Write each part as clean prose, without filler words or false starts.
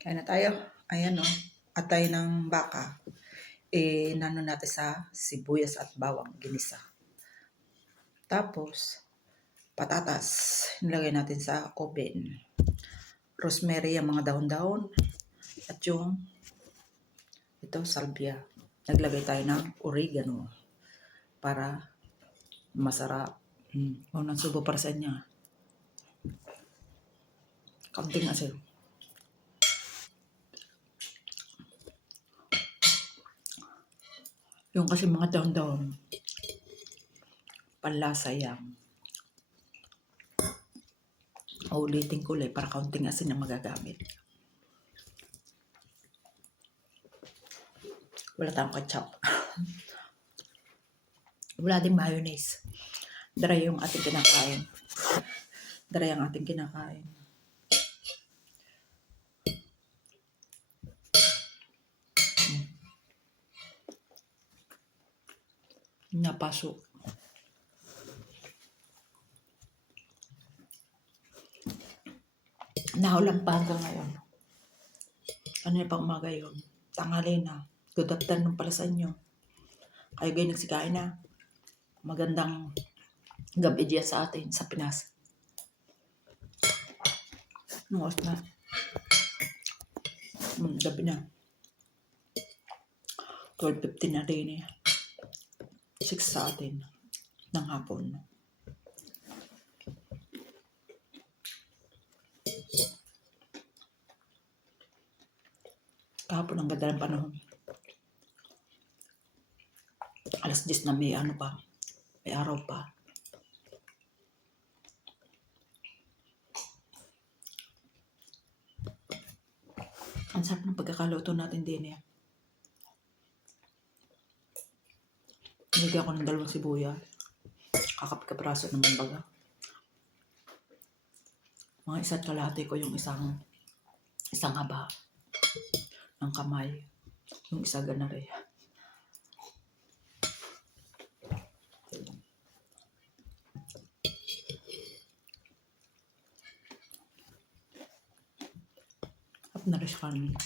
Kain na tayo. Ayan o. Atay ng baka. Nano natin sa sibuyas at bawang ginisa. Tapos, patatas. Nilagay natin sa oven. Rosemary, ang mga dahon-dahon. At yung, ito, salvia. Naglagay tayo ng oregano. Para masarap. Unang subo para sa inyo. Kaunting asin. Yung kasi mga dahon-dahon. Panlasa yan. Ulitin ko ulit para kaunting asin ang magagamit. Wala tayong ketchup. Wala din mayonnaise. Dry yung ating kinakain. Dry ang ating kinakain. Napasok. Naulan pa hanggang ngayon. Ano pa umaga yun? Tanghali na. Good afternoon pala sa inyo. Kayo kayo nagsikain na. Magandang gabi diyan sa atin, sa Pinas. Anong oras na? Gabi na. 12:15 na din eh. 6 sa atin ng hapon. Kahapon ang ganda ng panahon. Alas 10 na may ano pa. May araw pa. Ang sarap ng pagkakaluto natin din eh. Nilagyan ko ng 2 sibuya. Kakapit-kapraso naman baga. Mga 1 kalahati ko yung isang haba ng kamay. Yung isa ganare. At narish kami.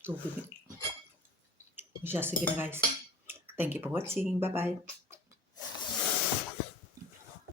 Tubig. Sige na guys. Thank you for watching. Bye-bye.